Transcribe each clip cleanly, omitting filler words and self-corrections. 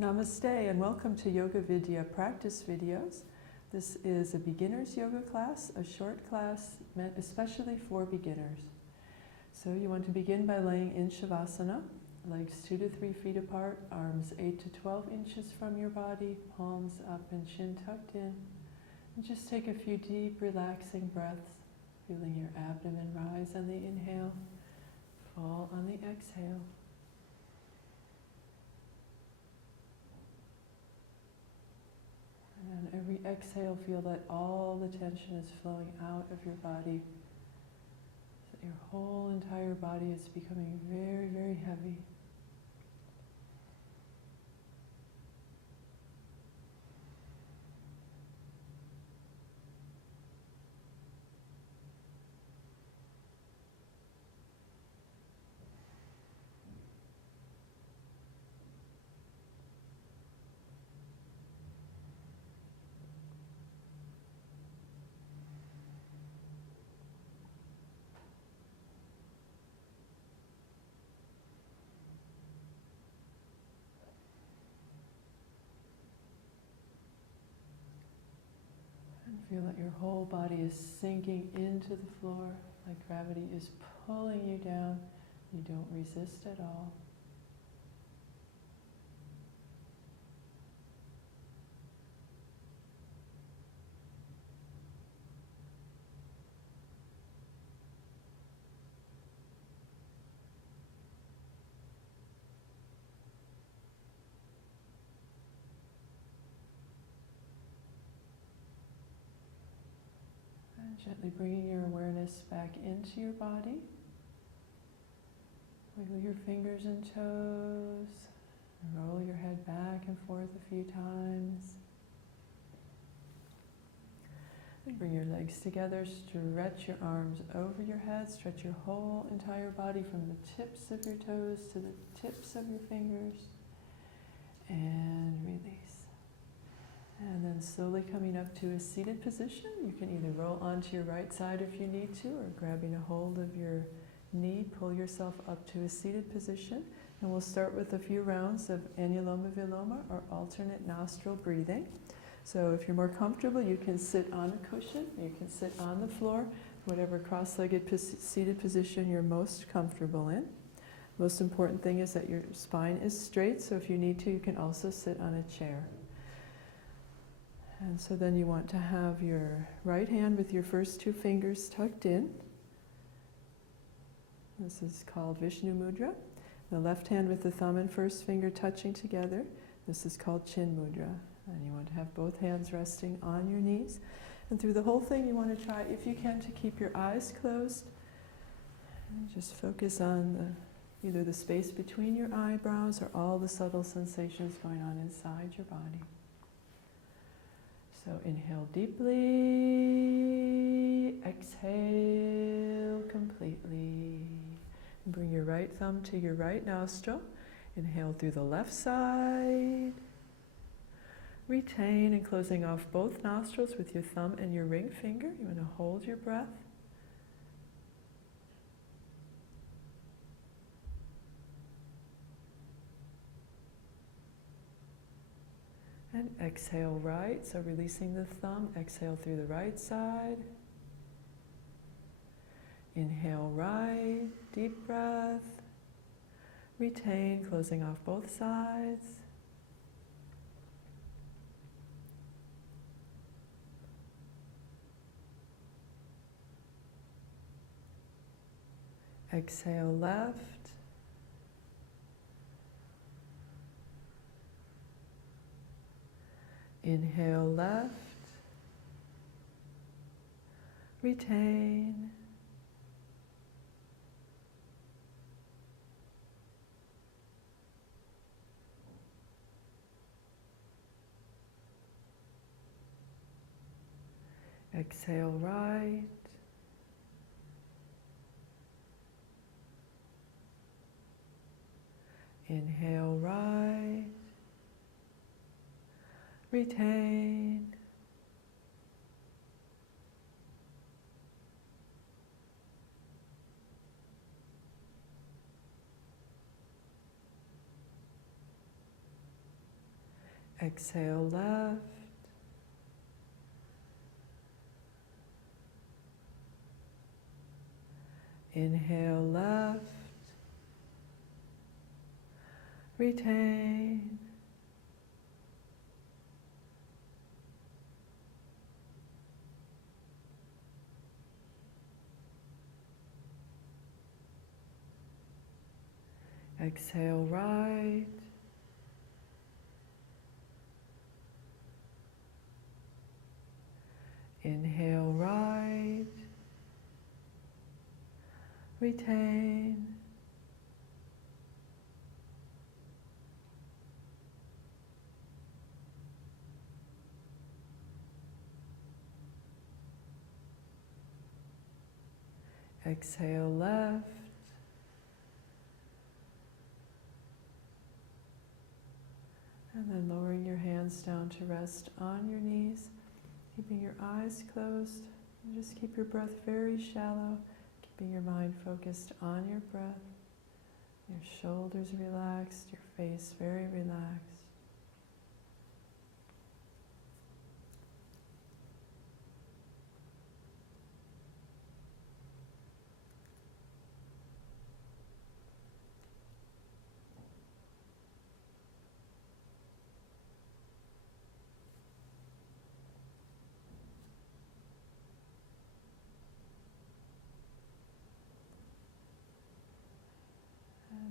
Namaste and welcome to Yoga Vidya practice videos. This is a beginner's yoga class, a short class meant especially for beginners. So you want to begin by laying in Shavasana, legs 2 to 3 feet apart, arms 8 to 12 inches from your body, palms up and chin tucked in. And just take a few deep relaxing breaths, feeling your abdomen rise on the inhale, fall on the exhale. And on every exhale, feel that all the tension is flowing out of your body. So that your whole entire body is becoming very, very heavy. And feel that your whole body is sinking into the floor, like gravity is pulling you down. You don't resist at all. And gently bringing your awareness back into your body. Wiggle your fingers and toes. Roll your head back and forth a few times. And bring your legs together. Stretch your arms over your head. Stretch your whole entire body from the tips of your toes to the tips of your fingers. And release. And then slowly coming up to a seated position. You can either roll onto your right side if you need to, or grabbing a hold of your knee, pull yourself up to a seated position. And we'll start with a few rounds of anuloma viloma, or alternate nostril breathing. So if you're more comfortable, you can sit on a cushion, you can sit on the floor, whatever cross-legged seated position you're most comfortable in. Most important thing is that your spine is straight, so if you need to, you can also sit on a chair. And so then you want to have your right hand with your first 2 fingers tucked in. This is called Vishnu Mudra. The left hand with the thumb and first finger touching together. This is called Chin Mudra. And you want to have both hands resting on your knees. And through the whole thing you want to try, if you can, to keep your eyes closed. And just focus on either the space between your eyebrows or all the subtle sensations going on inside your body. So inhale deeply, exhale completely. And bring your right thumb to your right nostril. Inhale through the left side. Retain and closing off both nostrils with your thumb and your ring finger. You want to hold your breath. And exhale right, so releasing the thumb, exhale through the right side. Inhale right, deep breath. Retain, closing off both sides. Exhale left. Inhale left, retain, exhale right, inhale right, retain, Exhale left. Inhale left. Retain. Exhale right. Inhale right. Retain. Exhale left. And then lowering your hands down to rest on your knees, keeping your eyes closed. And just keep your breath very shallow, keeping your mind focused on your breath. Your shoulders relaxed, your face very relaxed.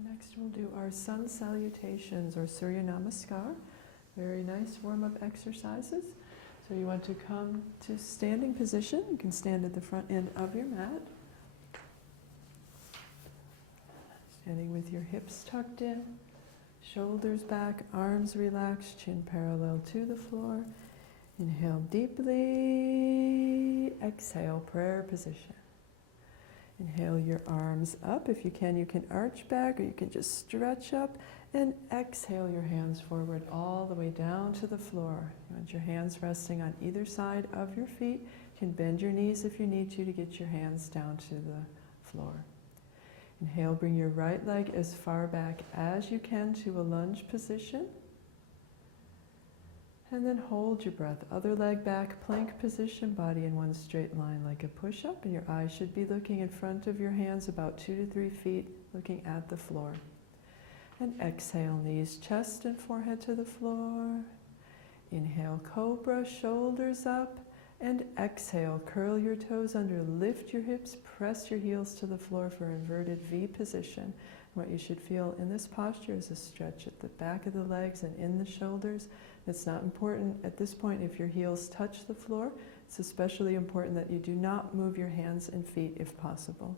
Next we'll do our sun salutations or Surya Namaskar. Very nice warm-up exercises. So you want to come to standing position. You can stand at the front end of your mat. Standing with your hips tucked in, shoulders back, arms relaxed, chin parallel to the floor. Inhale deeply, exhale, prayer position. Inhale your arms up. If you can arch back, or you can just stretch up, and exhale your hands forward all the way down to the floor. You want your hands resting on either side of your feet. You can bend your knees if you need to get your hands down to the floor. Inhale, bring your right leg as far back as you can to a lunge position. And then hold your breath. Other leg back, plank position, body in one straight line like a push-up, and your eyes should be looking in front of your hands about 2 to 3 feet, looking at the floor. And exhale, knees, chest, and forehead to the floor. Inhale, cobra, shoulders up, and exhale, curl your toes under, lift your hips, press your heels to the floor for inverted V position. What you should feel in this posture is a stretch at the back of the legs and in the shoulders. It's not important at this point if your heels touch the floor. It's especially important that you do not move your hands and feet if possible.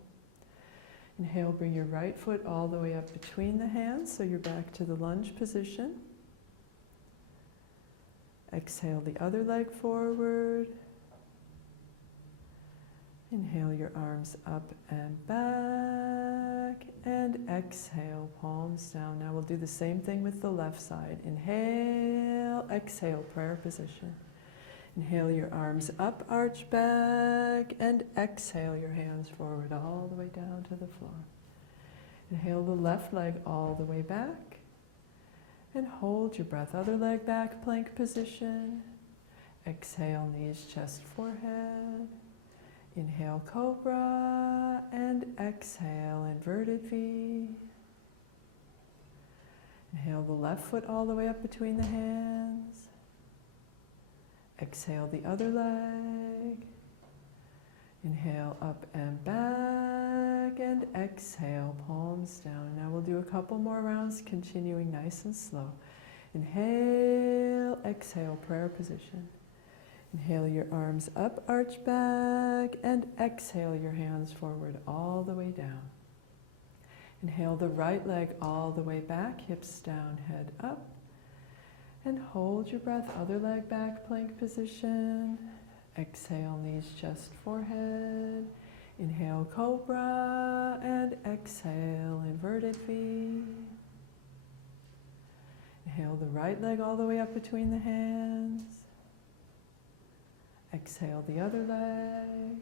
Inhale, bring your right foot all the way up between the hands, so you're back to the lunge position. Exhale the other leg forward. Inhale your arms up and back, and exhale, palms down. Now we'll do the same thing with the left side. Inhale, exhale, prayer position. Inhale your arms up, arch back, and exhale your hands forward all the way down to the floor. Inhale the left leg all the way back, and hold your breath. Other leg back, plank position. Exhale, knees, chest, forehead. Inhale, cobra, and exhale, inverted V. Inhale the left foot all the way up between the hands. Exhale the other leg. Inhale up and back, and exhale, palms down. Now we'll do a couple more rounds, continuing nice and slow. Inhale, exhale, prayer position. Inhale your arms up, arch back, and exhale your hands forward all the way down. Inhale the right leg all the way back, hips down, head up. And hold your breath, other leg back, plank position. Exhale, knees, chest, forehead. Inhale, cobra, and exhale, inverted V. Inhale the right leg all the way up between the hands. Exhale the other leg.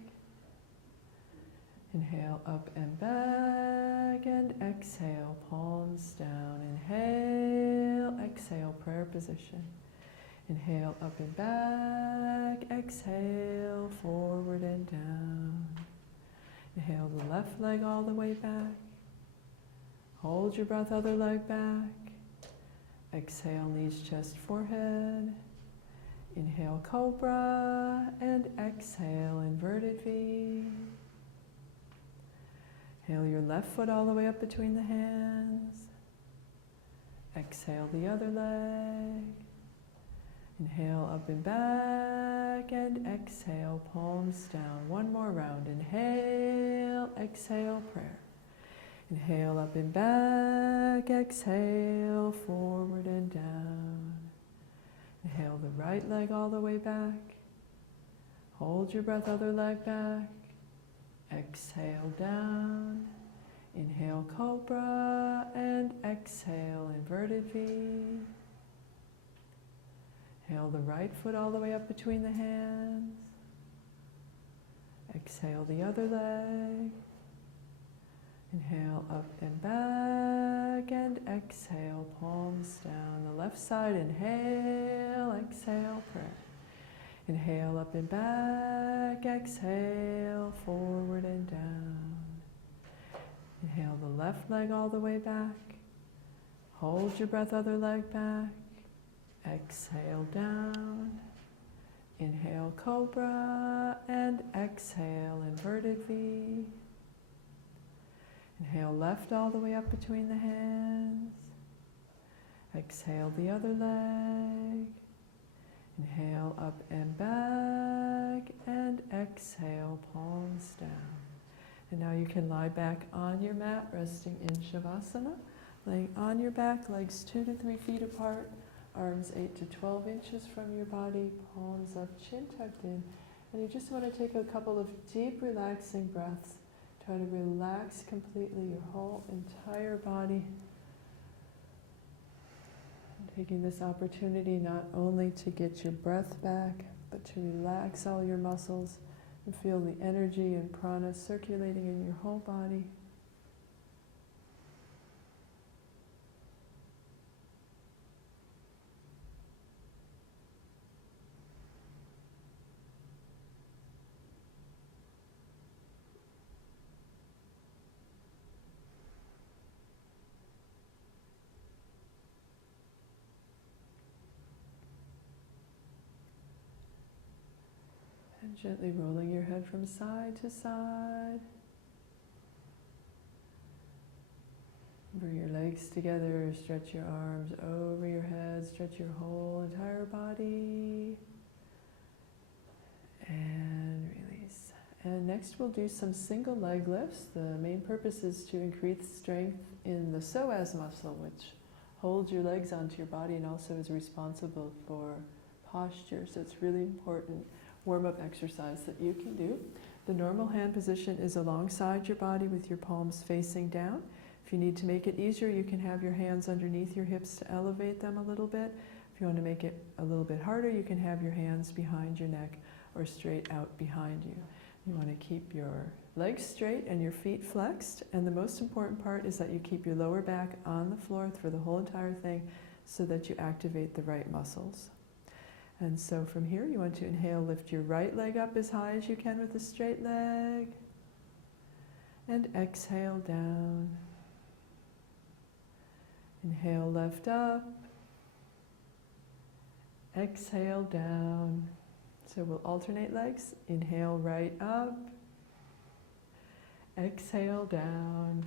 Inhale up and back, and exhale, palms down. Inhale, exhale, prayer position. Inhale, up and back. Exhale, forward and down. Inhale the left leg all the way back. Hold your breath, other leg back. Exhale, knees, chest, forehead. Inhale, cobra, and exhale, inverted V. Inhale your left foot all the way up between the hands. Exhale the other leg. Inhale, up and back, and exhale, palms down. One more round. Inhale, exhale, prayer. Inhale, up and back, exhale, forward and down. Inhale the right leg all the way back. Hold your breath, other leg back. Exhale down. Inhale, cobra, and exhale, inverted V. Inhale the right foot all the way up between the hands. Exhale the other leg. Inhale, up and back, and exhale, palms down. The left side, inhale, exhale, prayer. Inhale, up and back, exhale, forward and down. Inhale the left leg all the way back. Hold your breath, other leg back. Exhale down. Inhale, cobra, and exhale, inverted V. Inhale left all the way up between the hands. Exhale the other leg. Inhale up and back, and exhale, palms down. And now you can lie back on your mat, resting in Shavasana. Laying on your back, legs 2 to 3 feet apart, arms 8 to 12 inches from your body, palms up, chin tucked in. And you just want to take a couple of deep, relaxing breaths. Try to relax completely your whole entire body. Taking this opportunity not only to get your breath back, but to relax all your muscles and feel the energy and prana circulating in your whole body. And gently rolling your head from side to side. Bring your legs together, stretch your arms over your head, stretch your whole entire body. And release. And next we'll do some single leg lifts. The main purpose is to increase strength in the psoas muscle, which holds your legs onto your body and also is responsible for posture. So it's really important warm-up exercise that you can do. The normal hand position is alongside your body with your palms facing down. If you need to make it easier, you can have your hands underneath your hips to elevate them a little bit. If you want to make it a little bit harder, you can have your hands behind your neck or straight out behind you. You want to keep your legs straight and your feet flexed, and the most important part is that you keep your lower back on the floor for the whole entire thing so that you activate the right muscles. And so from here, you want to inhale, lift your right leg up as high as you can with a straight leg. And exhale down. Inhale, left up. Exhale down. So we'll alternate legs. Inhale, right up. Exhale down.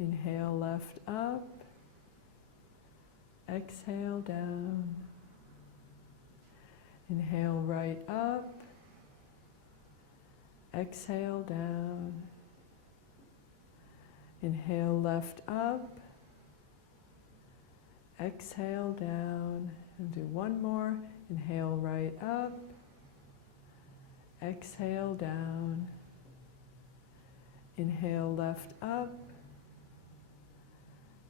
Inhale, left up. Exhale down. Inhale, right up. Exhale down. Inhale, left up. Exhale down. And do one more. Inhale, right up. Exhale down. Inhale, left up.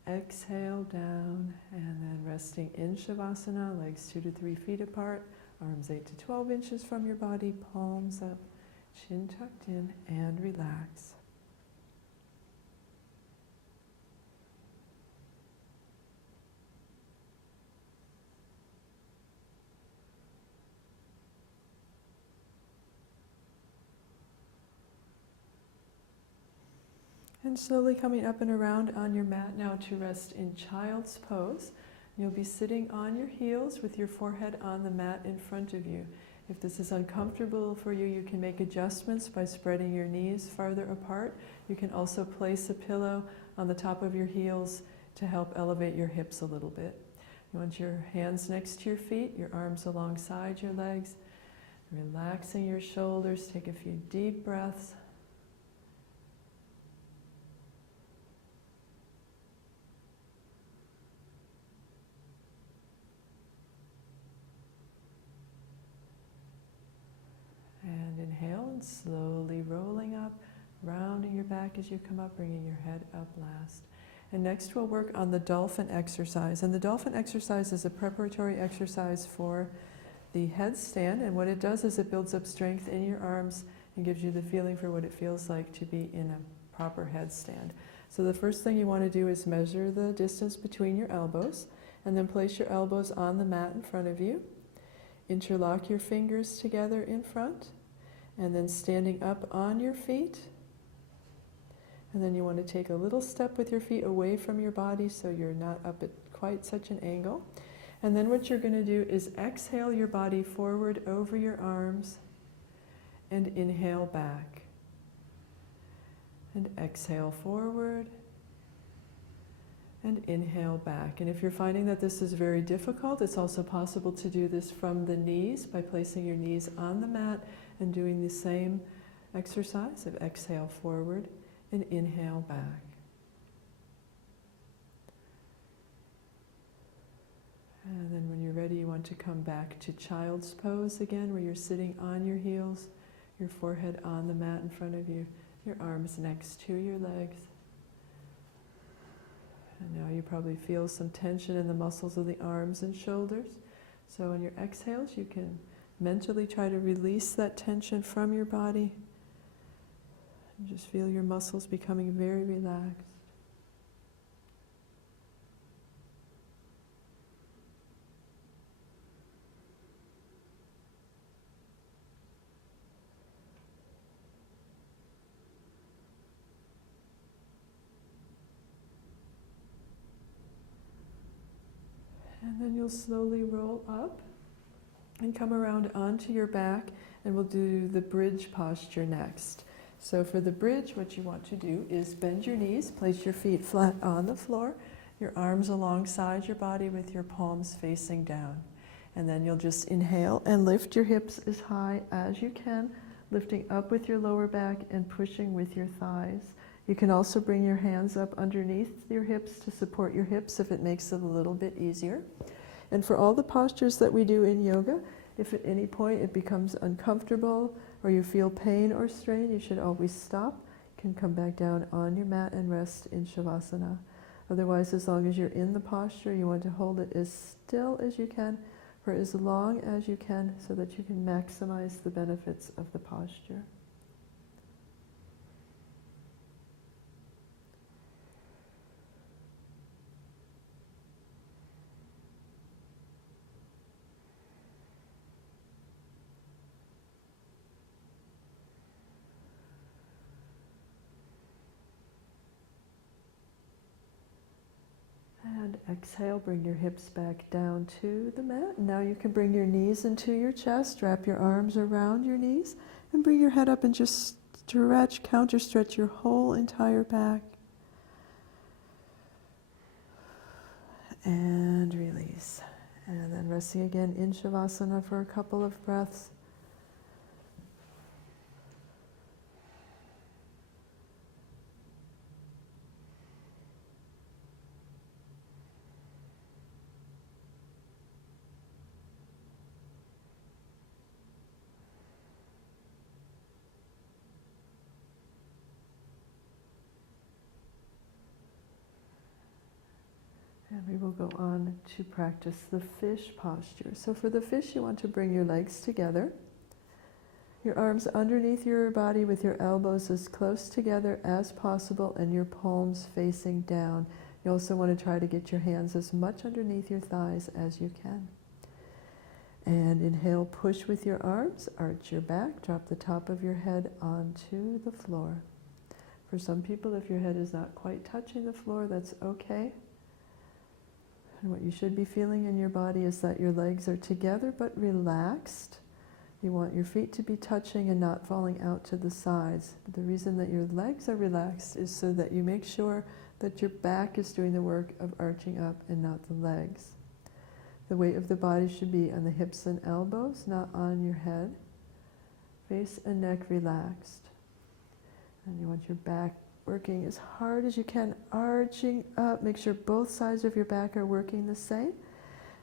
Exhale down. And then resting in Shavasana, legs 2 to 3 feet apart. Arms 8 to 12 inches from your body, palms up, chin tucked in, and relax. And slowly coming up and around on your mat now to rest in child's pose. You'll be sitting on your heels with your forehead on the mat in front of you. If this is uncomfortable for you, you can make adjustments by spreading your knees farther apart. You can also place a pillow on the top of your heels to help elevate your hips a little bit. You want your hands next to your feet, your arms alongside your legs, relaxing your shoulders. Take a few deep breaths. And inhale and slowly rolling up, rounding your back as you come up, bringing your head up last. And next we'll work on the dolphin exercise. And the dolphin exercise is a preparatory exercise for the headstand. And what it does is it builds up strength in your arms and gives you the feeling for what it feels like to be in a proper headstand. So the first thing you want to do is measure the distance between your elbows, and then place your elbows on the mat in front of you. Interlock your fingers together in front, and then standing up on your feet. And then you want to take a little step with your feet away from your body so you're not up at quite such an angle. And then what you're going to do is exhale your body forward over your arms and inhale back. And exhale forward and inhale back. And if you're finding that this is very difficult, it's also possible to do this from the knees by placing your knees on the mat and doing the same exercise of exhale forward and inhale back. And then when you're ready, you want to come back to child's pose again, where you're sitting on your heels, your forehead on the mat in front of you, your arms next to your legs. And now you probably feel some tension in the muscles of the arms and shoulders. So on your exhales, you can mentally try to release that tension from your body. And just feel your muscles becoming very relaxed. And then you'll slowly roll up and come around onto your back, and we'll do the bridge posture next. So for the bridge, what you want to do is bend your knees, place your feet flat on the floor, your arms alongside your body with your palms facing down. And then you'll just inhale and lift your hips as high as you can, lifting up with your lower back and pushing with your thighs. You can also bring your hands up underneath your hips to support your hips if it makes it a little bit easier. And for all the postures that we do in yoga, if at any point it becomes uncomfortable or you feel pain or strain, you should always stop. You can come back down on your mat and rest in Shavasana. Otherwise, as long as you're in the posture, you want to hold it as still as you can for as long as you can so that you can maximize the benefits of the posture. And exhale, bring your hips back down to the mat. Now you can bring your knees into your chest, wrap your arms around your knees, and bring your head up and just stretch, counter stretch your whole entire back. And release. And then resting again in Shavasana for a couple of breaths. And we will go on to practice the fish posture. So for the fish, you want to bring your legs together, your arms underneath your body with your elbows as close together as possible and your palms facing down. You also want to try to get your hands as much underneath your thighs as you can. And inhale, push with your arms, arch your back, drop the top of your head onto the floor. For some people, if your head is not quite touching the floor, that's okay. And what you should be feeling in your body is that your legs are together but relaxed. You want your feet to be touching and not falling out to the sides. But the reason that your legs are relaxed is so that you make sure that your back is doing the work of arching up and not the legs. The weight of the body should be on the hips and elbows, not on your head. Face and neck relaxed. And you want your back working as hard as you can, arching up. Make sure both sides of your back are working the same.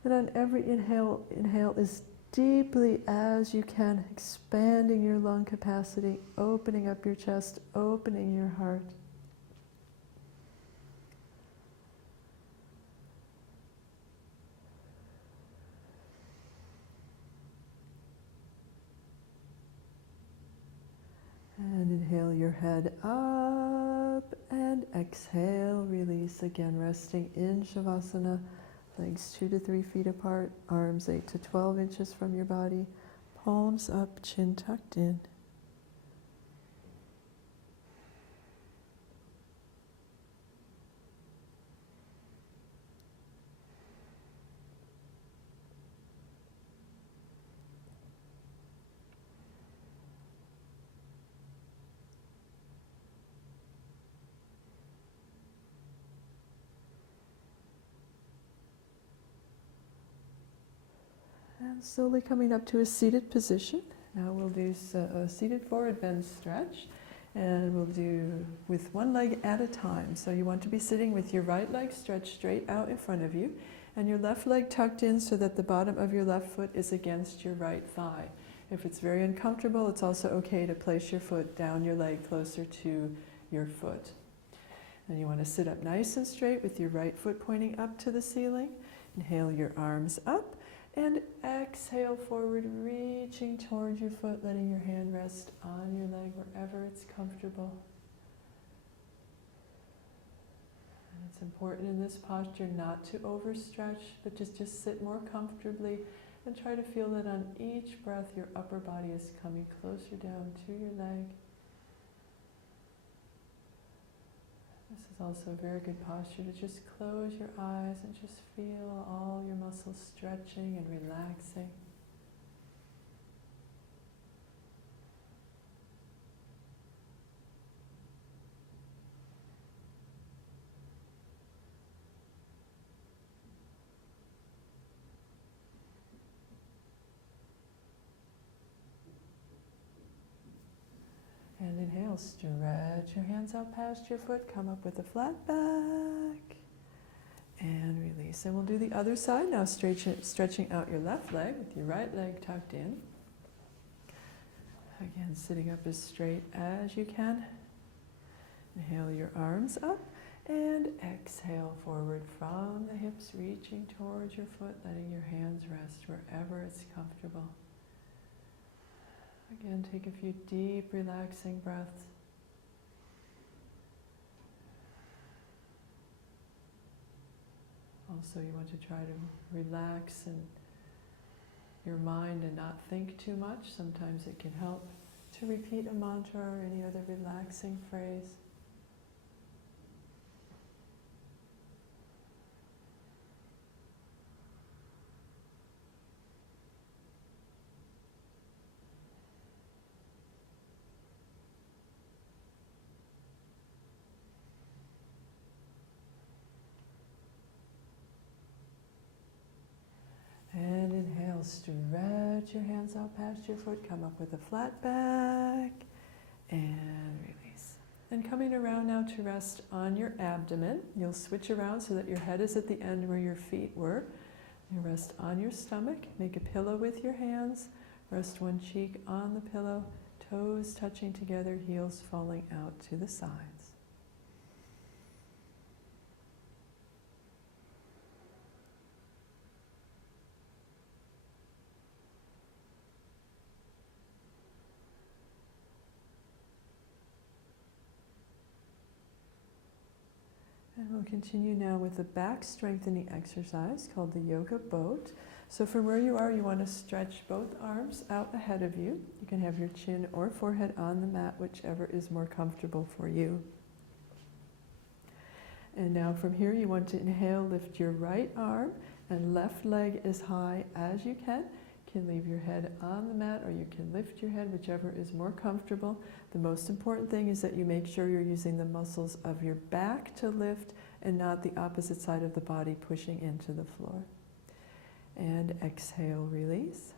And on every inhale, inhale as deeply as you can, expanding your lung capacity, opening up your chest, opening your heart. And inhale your head up and exhale, release again, resting in Shavasana, legs 2 to 3 feet apart, arms 8 to 12 inches from your body, palms up, chin tucked in. And slowly coming up to a seated position. Now we'll do a seated forward bend stretch, and we'll do with one leg at a time. So you want to be sitting with your right leg stretched straight out in front of you, and your left leg tucked in so that the bottom of your left foot is against your right thigh. If it's very uncomfortable, it's also okay to place your foot down your leg closer to your foot. And you want to sit up nice and straight with your right foot pointing up to the ceiling. Inhale your arms up. And exhale forward, reaching towards your foot, letting your hand rest on your leg wherever it's comfortable. And it's important in this posture not to overstretch, but just sit more comfortably and try to feel that on each breath your upper body is coming closer down to your leg. This is also a very good posture to just close your eyes and just feel all your muscles stretching and relaxing. And inhale, stretch your hands out past your foot, come up with a flat back, and release. And we'll do the other side now, stretching out your left leg with your right leg tucked in. Again, sitting up as straight as you can. Inhale your arms up, and exhale forward from the hips, reaching towards your foot, letting your hands rest wherever it's comfortable. Again, take a few deep, relaxing breaths. Also, you want to try to relax in your mind and not think too much. Sometimes it can help to repeat a mantra or any other relaxing phrase. And inhale, stretch your hands out past your foot, come up with a flat back, and release. And coming around now to rest on your abdomen. You'll switch around so that your head is at the end where your feet were. You rest on your stomach, make a pillow with your hands, rest one cheek on the pillow, toes touching together, heels falling out to the sides. And we'll continue now with a back strengthening exercise called the yoga boat. So from where you are, you want to stretch both arms out ahead of you. You can have your chin or forehead on the mat, whichever is more comfortable for you. And now from here you want to inhale, lift your right arm and left leg as high as you can. You can leave your head on the mat or you can lift your head, whichever is more comfortable. The most important thing is that you make sure you're using the muscles of your back to lift and not the opposite side of the body pushing into the floor. And exhale, release.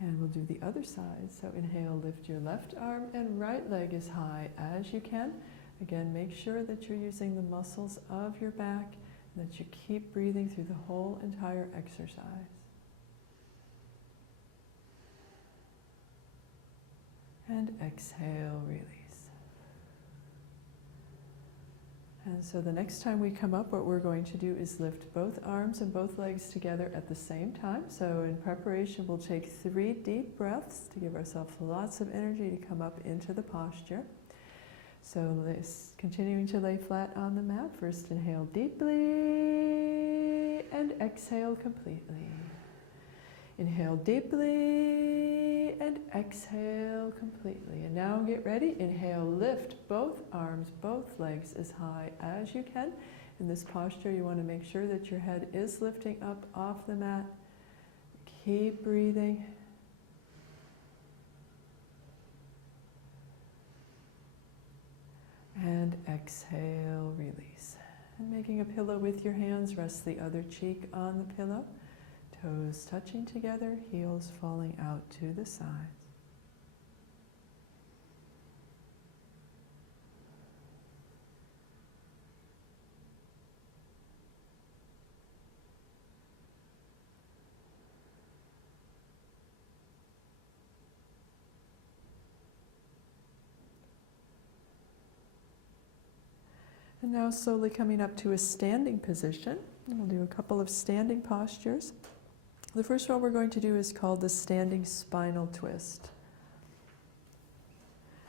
And we'll do the other side. So inhale, lift your left arm and right leg as high as you can. Again, make sure that you're using the muscles of your back and that you keep breathing through the whole entire exercise. And exhale, release. And so the next time we come up, what we're going to do is lift both arms and both legs together at the same time. So in preparation, we'll take 3 deep breaths to give ourselves lots of energy to come up into the posture. So continuing to lay flat on the mat. First inhale deeply and exhale completely. Inhale deeply and exhale completely. And now get ready. Inhale, lift both arms, both legs as high as you can. In this posture, you want to make sure that your head is lifting up off the mat. Keep breathing. And exhale, release. And making a pillow with your hands, rest the other cheek on the pillow. Toes touching together, heels falling out to the sides. And now slowly coming up to a standing position. We'll do a couple of standing postures. The first one we're going to do is called the standing spinal twist.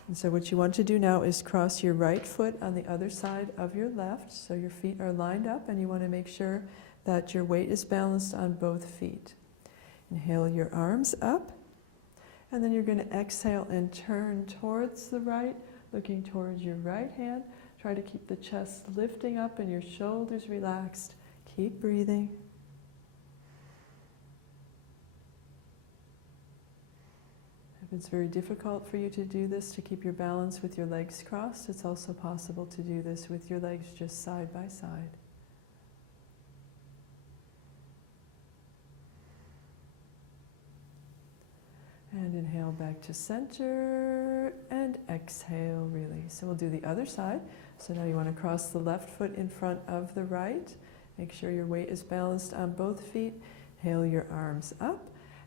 And so what you want to do now is cross your right foot on the other side of your left, so your feet are lined up, and you want to make sure that your weight is balanced on both feet. Inhale your arms up, and then you're going to exhale and turn towards the right, looking towards your right hand. Try to keep the chest lifting up and your shoulders relaxed. Keep breathing. If it's very difficult for you to do this, to keep your balance with your legs crossed, it's also possible to do this with your legs just side by side. And inhale back to center, and exhale, release. So we'll do the other side. So now you want to cross the left foot in front of the right. Make sure your weight is balanced on both feet. Inhale your arms up,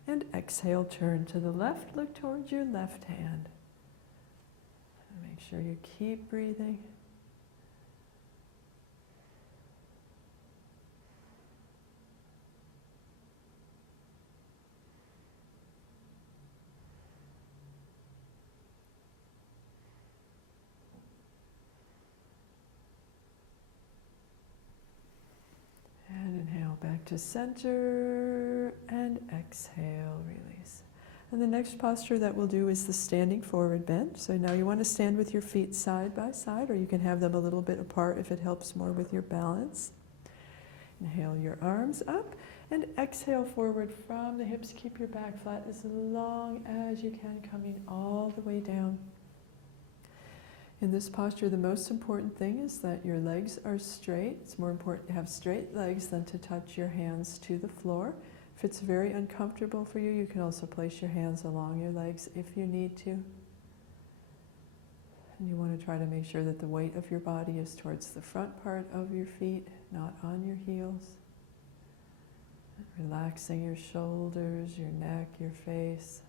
and exhale, turn to the left, look towards your left hand. And make sure you keep breathing. Back to center, and exhale, release. And the next posture that we'll do is the standing forward bend. So now you want to stand with your feet side by side, or you can have them a little bit apart if it helps more with your balance. Inhale your arms up, and exhale forward from the hips. Keep your back flat as long as you can, coming all the way down. In this posture, the most important thing is that your legs are straight. It's more important to have straight legs than to touch your hands to the floor. If it's very uncomfortable for you, you can also place your hands along your legs if you need to. And you want to try to make sure that the weight of your body is towards the front part of your feet, not on your heels. Relaxing your shoulders, your neck, your face.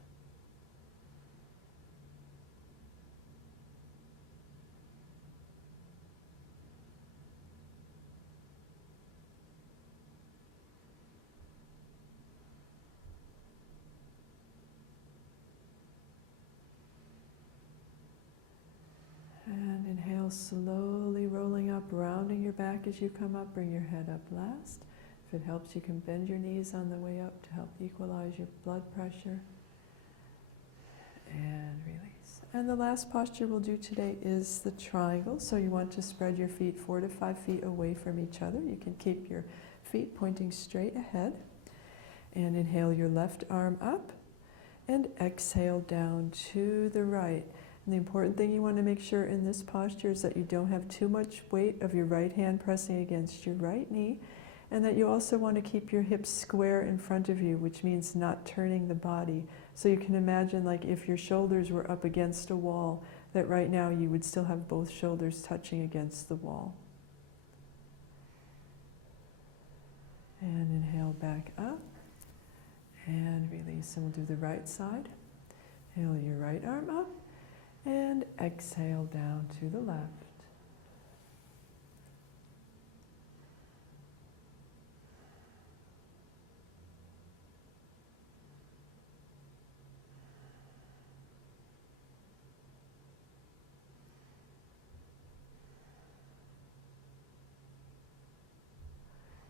And inhale, slowly rolling up, rounding your back as you come up. Bring your head up last. If it helps, you can bend your knees on the way up to help equalize your blood pressure. And release. And the last posture we'll do today is the triangle. So you want to spread your feet 4 to 5 feet away from each other. You can keep your feet pointing straight ahead. And inhale your left arm up and exhale down to the right. And the important thing you want to make sure in this posture is that you don't have too much weight of your right hand pressing against your right knee, and that you also want to keep your hips square in front of you, which means not turning the body. So you can imagine, like if your shoulders were up against a wall, that right now you would still have both shoulders touching against the wall. And inhale back up and release, and we'll do the right side. Inhale your right arm up and exhale down to the left.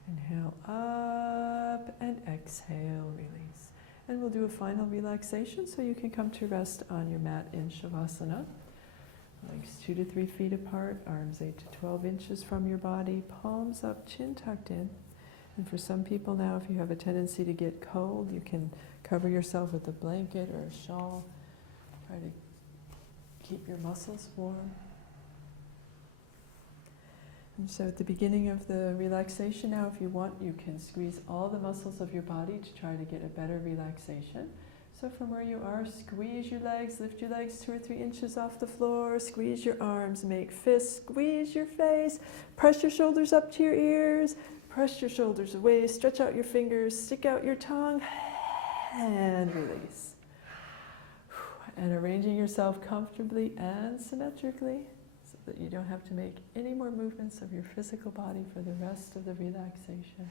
Inhale up and exhale, release. And we'll do a final relaxation, so you can come to rest on your mat in Shavasana. Legs 2 to 3 feet apart, arms 8 to 12 inches from your body, palms up, chin tucked in. And for some people now, if you have a tendency to get cold, you can cover yourself with a blanket or a shawl. Try to keep your muscles warm. And so at the beginning of the relaxation now, if you want, you can squeeze all the muscles of your body to try to get a better relaxation. So from where you are, squeeze your legs, lift your legs 2 or 3 inches off the floor, squeeze your arms, make fists, squeeze your face, press your shoulders up to your ears, press your shoulders away, stretch out your fingers, stick out your tongue, and release. And arranging yourself comfortably and symmetrically, that you don't have to make any more movements of your physical body for the rest of the relaxation.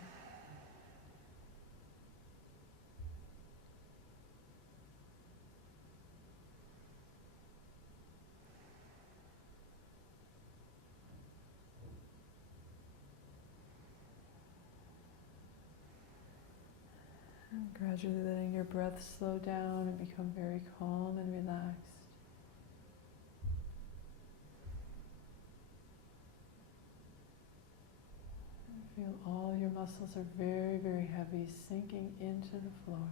And gradually letting your breath slow down and become very calm and relaxed. Feel all your muscles are very, very heavy, sinking into the floor.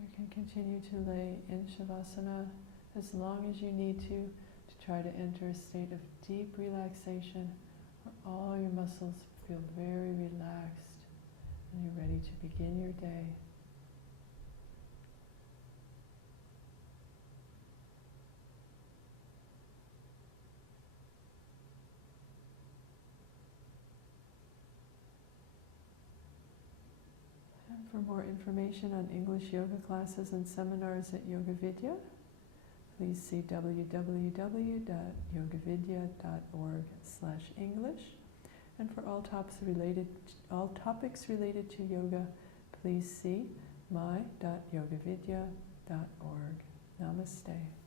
You can continue to lay in Shavasana as long as you need to try to enter a state of deep relaxation where all your muscles feel very relaxed and you're ready to begin your day. For more information on English yoga classes and seminars at Yoga-Vidya, please see www.yoga-vidya.org/English. And for all topics related to yoga, please see my.yogavidya.org. Namaste.